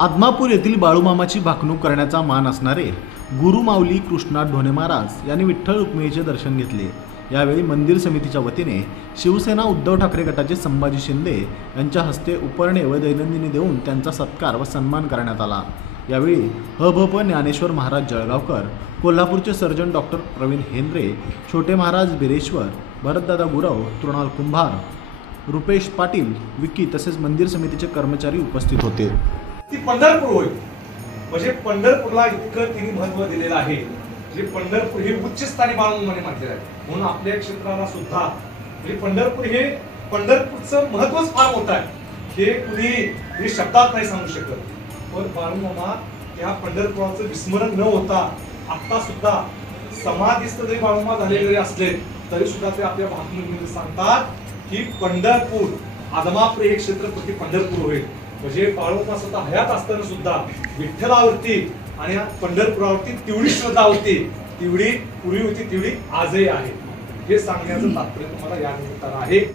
आदमापूर येथील बाळूमामाची भाकणूक करण्याचा मान असणारे गुरु माऊली कृष्णनाथ ढोणे महाराज यांनी विठ्ठल रुक्मिणीचे दर्शन घेतले। यावेळी मंदिर समितीच्या वतीने शिवसेना उद्धव ठाकरे गटाचे संभाजी शिंदे यांच्या हस्ते उपरणे व दैनंदिनी देऊन त्यांचा सत्कार व सन्मान करण्यात आला। यावेळी ह.भ.प. ज्ञानेश्वर महाराज जळगावकर, कोल्हापूरचे सर्जन डॉक्टर प्रवीण हेंद्रे, छोटे महाराज बिरेश्वर, भरतदादा गुरव, तृणाल कुंभार, रुपेश पाटील, विकी तसेच मंदिर समितीचे कर्मचारी उपस्थित होते। ती पंढरपूर होईल, म्हणजे पंढरपूरला इतकं तिने महत्व दिलेलं आहे। म्हणजे पंढरपूर हे उच्च स्थानी बाळूमामाने म्हटलेलं आहे, म्हणून आपल्या क्षेत्राला सुद्धा म्हणजे पंढरपूर हे पंढरपूरचं महत्वच फार मोठं आहे। हे कुणी शब्दात नाही सांगू शकत। पण बाळूमामा या पंढरपुराचं विस्मरण न होता आता सुद्धा समाधीस्थ जरी बाळूमामा झालेले जरी असले तरी सुद्धा ते आपल्या भाकणुकीमध्ये सांगतात की पंढरपूर आदमापूर हे क्षेत्रपती पंढरपूर होईल। म्हणजे बाळूमामा स्वतः हयात असताना सुद्धा विठ्ठलावरती आणि पंढरपुरावरती तेवढी श्रद्धा होती, तेवढी पूर्वी होती, तेवढी आजही आहे। हे सांगण्याचं तात्पर्य तुम्हाला या निमित्तानं आहे।